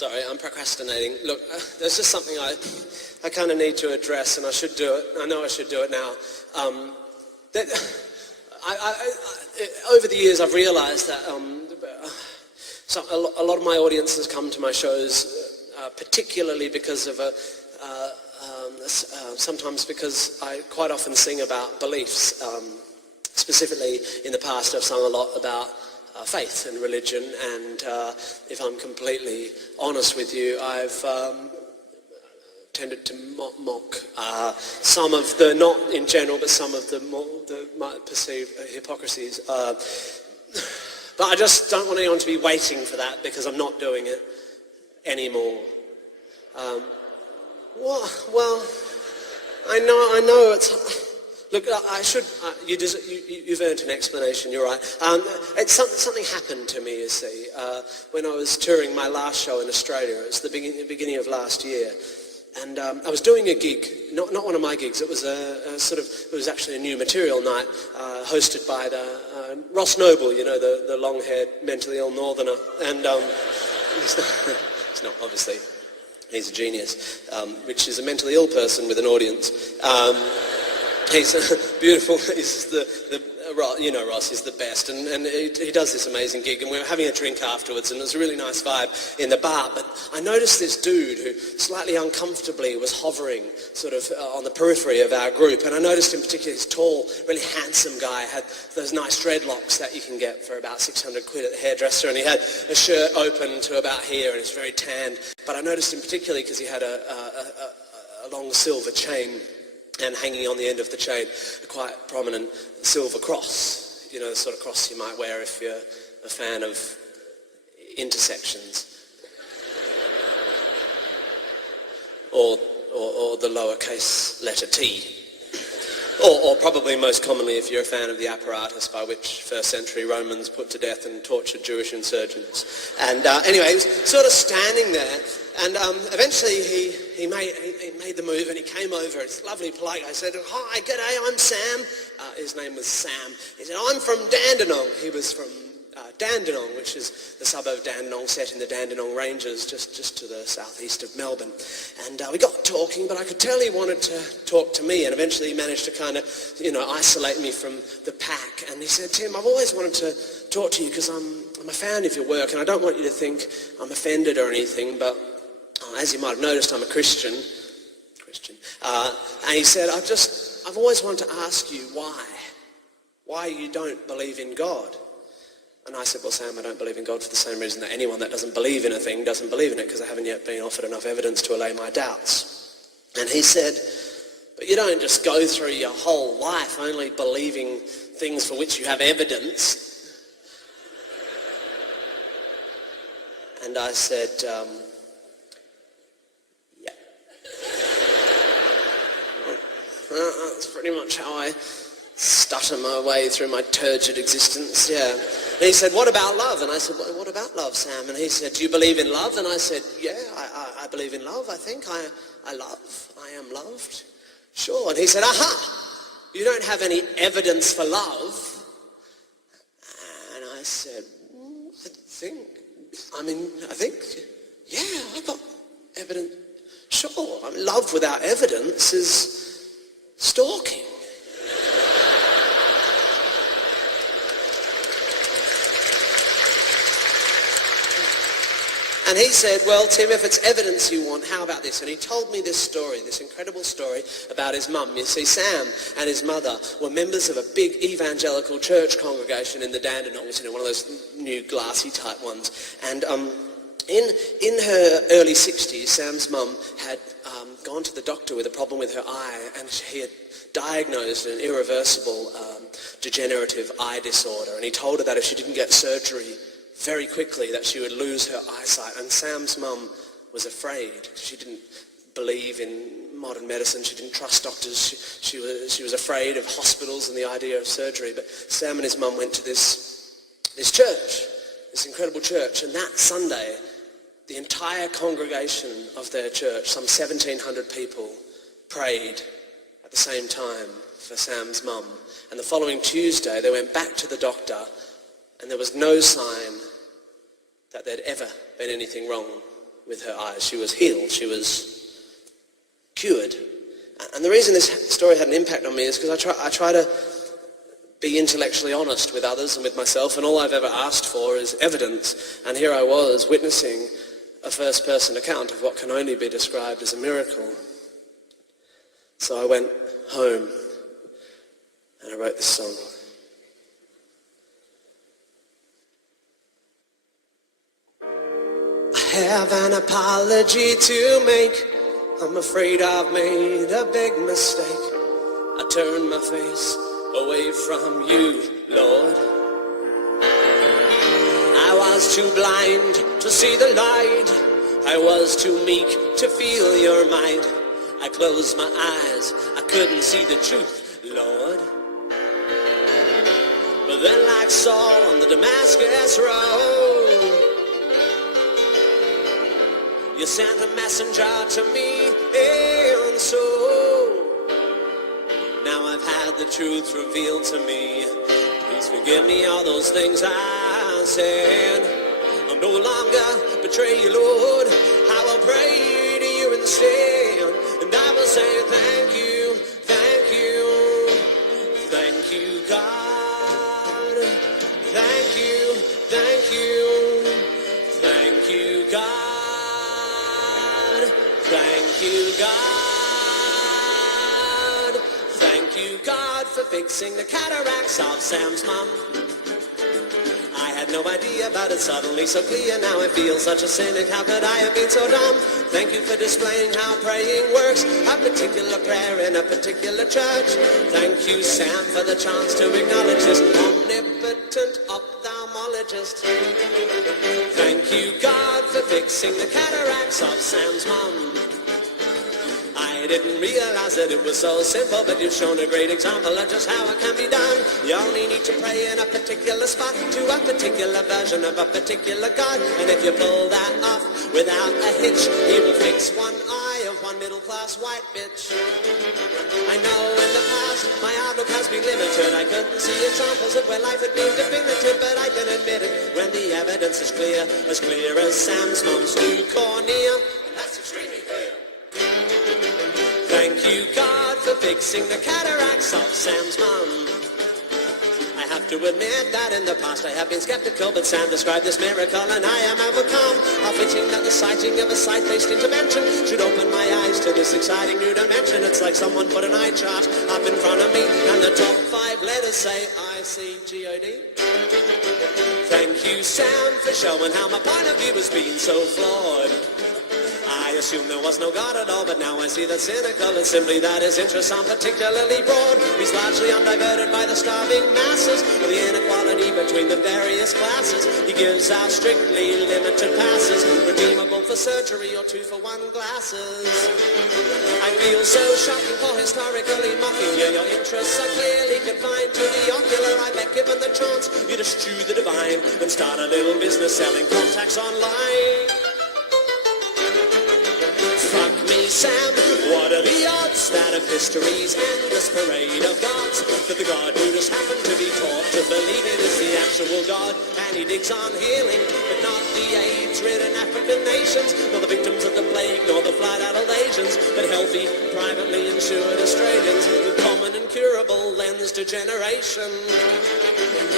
Sorry, I'm procrastinating. Look, there's just something I kind of need to address, and I should do it. I know I should do it now. Over the years, I've realised that a lot of my audience has come to my shows, particularly because of sometimes because I quite often sing about beliefs. Specifically, in the past, I've sung a lot about faith and religion, and if I'm completely honest with you, I've tended to mock some of the, not in general, but some of the might perceived hypocrisies. But I just don't want anyone to be waiting for that, because I'm not doing it anymore. Well, I know it's... Look, I should. You've earned an explanation. You're right. Something happened to me. You see, when I was touring my last show in Australia. It was the beginning of last year, and I was doing a gig. Not one of my gigs. It was It was actually a new material night, hosted by the Ross Noble. You know, the long-haired, mentally ill northerner, and he's not obviously. He's a genius, which is a mentally ill person with an audience. He's beautiful. He's you know Ross, he's the best, and he does this amazing gig, and we were having a drink afterwards, and it was a really nice vibe in the bar, but I noticed this dude who slightly uncomfortably was hovering sort of on the periphery of our group, and I noticed in particular this tall, really handsome guy had those nice dreadlocks that you can get for about 600 quid at the hairdresser, and he had a shirt open to about here, and he's very tanned, but I noticed him particularly because he had a long silver chain, and hanging on the end of the chain, a quite prominent silver cross. You know, the sort of cross you might wear if you're a fan of intersections. Or the lowercase letter T. Or probably most commonly if you're a fan of the apparatus by which first century Romans put to death and tortured Jewish insurgents. And anyway, he was sort of standing there, and eventually he made the move, and he came over. It's lovely, polite. I said, "Hi, g'day, I'm Sam." His name was Sam. He said, "I'm from Dandenong." He was from Dandenong, which is the suburb of Dandenong, set in the Dandenong Ranges, just to the southeast of Melbourne. And we got talking, but I could tell he wanted to talk to me, and eventually he managed to kind of, isolate me from the pack. And he said, "Tim, I've always wanted to talk to you because I'm a fan of your work, and I don't want you to think I'm offended or anything, but as you might have noticed, I'm a Christian. And he said, I've always wanted to ask you why you don't believe in God." And I said, "Well, Sam, I don't believe in God for the same reason that anyone that doesn't believe in a thing doesn't believe in it, because I haven't yet been offered enough evidence to allay my doubts." And he said, "But you don't just go through your whole life only believing things for which you have evidence." And I said, "Yeah." That's pretty much how I stutter my way through my turgid existence, yeah. And he said, "What about love?" And I said, "What about love, Sam?" And he said, "Do you believe in love?" And I said, "Yeah, I believe in love. I think I love. I am loved. Sure." And he said, "Aha! You don't have any evidence for love." And I said, I think, yeah, I've got evidence. Sure, love without evidence is stalking. And he said, "Well, Tim, if it's evidence you want, how about this?" And he told me this story, this incredible story about his mum. You see, Sam and his mother were members of a big evangelical church congregation in the Dandenongs, one of those new glassy type ones. And in her early 60s, Sam's mum had gone to the doctor with a problem with her eye, and he had diagnosed an irreversible degenerative eye disorder. And he told her that if she didn't get surgery very quickly, that she would lose her eyesight. And Sam's mum was afraid. She didn't believe in modern medicine. She didn't trust doctors. She was afraid of hospitals and the idea of surgery. But Sam and his mum went to this church, this incredible church. And that Sunday, the entire congregation of their church, some 1,700 people, prayed at the same time for Sam's mum. And the following Tuesday, they went back to the doctor, and there was no sign that there'd ever been anything wrong with her eyes. She was healed. She was cured. And the reason this story had an impact on me is because I try to be intellectually honest with others and with myself, and all I've ever asked for is evidence. And here I was witnessing a first-person account of what can only be described as a miracle. So I went home and I wrote this song. I have an apology to make. I'm afraid I've made a big mistake. I turned my face away from you, Lord. I was too blind to see the light. I was too meek to feel your might. I closed my eyes, I couldn't see the truth, Lord. But then like Saul on the Damascus road, you sent a messenger to me, and so now I've had the truth revealed to me. Please forgive me all those things I said. I'll no longer betray you, Lord. I will pray to you instead, and I will say thank you, thank you, thank you, God. Thank you, thank you, thank you, God. Thank you, God. Thank you, God, for fixing the cataracts of Sam's mom. I had no idea about it, suddenly so clear. Now I feel such a cynic. How could I have been so dumb? Thank you for displaying how praying works. A particular prayer in a particular church. Thank you, Sam, for the chance to acknowledge this omnipotent ophthalmologist. Thank you, God, for fixing the cataracts of Sam's mom. I didn't realize that it was so simple, but you've shown a great example of just how it can be done. You only need to pray in a particular spot to a particular version of a particular God. And if you pull that off without a hitch, he will fix one eye of one middle-class white bitch. I know in the past my outlook has been limited. I couldn't see examples of where life had been definitive, but I can admit it when the evidence is clear as Sam's mom's new cornea. That's extremely clear. Thank you, God, for fixing the cataracts of Sam's mom. I have to admit that in the past I have been skeptical, but Sam described this miracle and I am overcome. How fitting that the sighting of a sight-based intervention should open my eyes to this exciting new dimension. It's like someone put an eye chart up in front of me and the top 5 letters say I-C-G-O-D. Thank you, Sam, for showing how my point of view has been so flawed. I assumed there was no God at all, but now I see that cynical and simply that his interests aren't particularly broad. He's largely undiverted by the starving masses, or the inequality between the various classes. He gives out strictly limited passes, redeemable for surgery or 2-for-1 glasses. I feel so shocking for historically mocking you. Your interests are clearly confined to the ocular. I bet given the chance, you'd eschew the divine and start a little business selling contacts online. Fuck me, Sam, what are the odds that of history's endless parade of gods, that the God who just happened to be taught to believe it is the actual God, and he digs on healing, but not the AIDS-ridden African nations, nor the victims of the plague, nor the flood-addled Asians, but healthy, privately insured Australians with common incurable lens degeneration.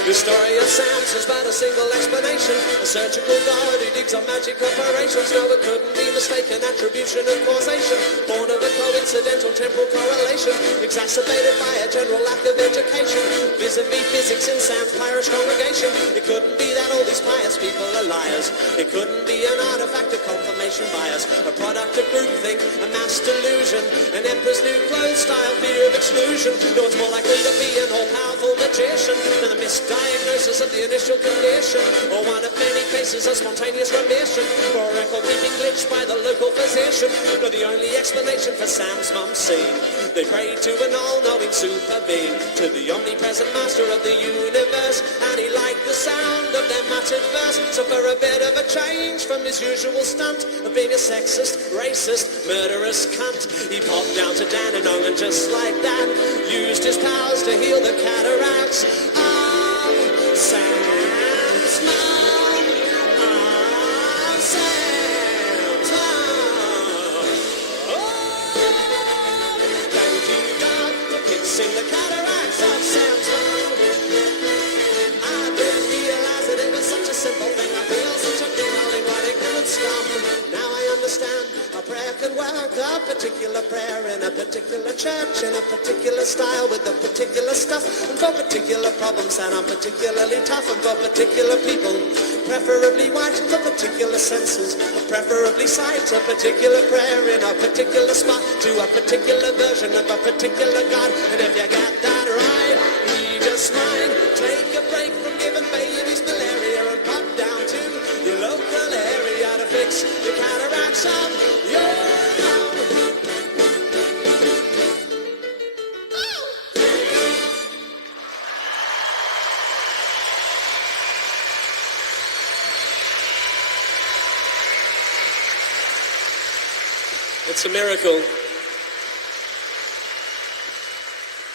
The story of Sam's has but a single explanation, a surgical God who digs on magic operations. No, it couldn't be mistaken attribution and causation, born of a coincidental temporal correlation, exacerbated by a general lack of education, vis-a-vis physics in Sam's parish congregation. It couldn't be that all these pious people are liars. It couldn't be an artifact of confirmation bias, a product of groupthink, a mass delusion, an emperor's new clothes style, fear of exclusion. No, it's more likely to be an all-powerful magician than a misdiagnosis of the initial condition, or one of many cases of spontaneous remission, or a record-keeping glitch by the local physician. No, the only explanation for Sam's mum's scene, they prayed to an all-knowing super being, to the omnipresent master of the universe, and he liked the sound of their muttered verse. So for a bit of a change from his usual stunt of being a sexist, racist, murderous cunt, he popped down to Dandenong and just like that used his powers to heal the cataracts of Sam's mum. Of Sam's could work a particular prayer in a particular church, in a particular style, with a particular stuff, and for particular problems that are particularly tough, and for particular people, preferably white, and for particular senses, preferably sight, a particular prayer in a particular spot, to a particular version of a particular God. And if you get that right, he just might take a break from giving babies malaria and pop down to your local area to fix the cataracts of your love. It's a miracle.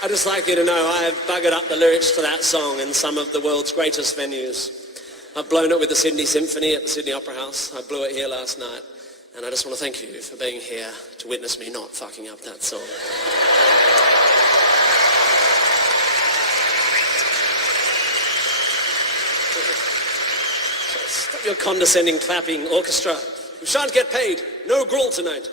I'd just like you to know I have buggered up the lyrics to that song in some of the world's greatest venues. I've blown it with the Sydney Symphony at the Sydney Opera House. I blew it here last night. And I just want to thank you for being here to witness me not fucking up that song. Stop your condescending clapping, orchestra. We shan't get paid. No gruel tonight.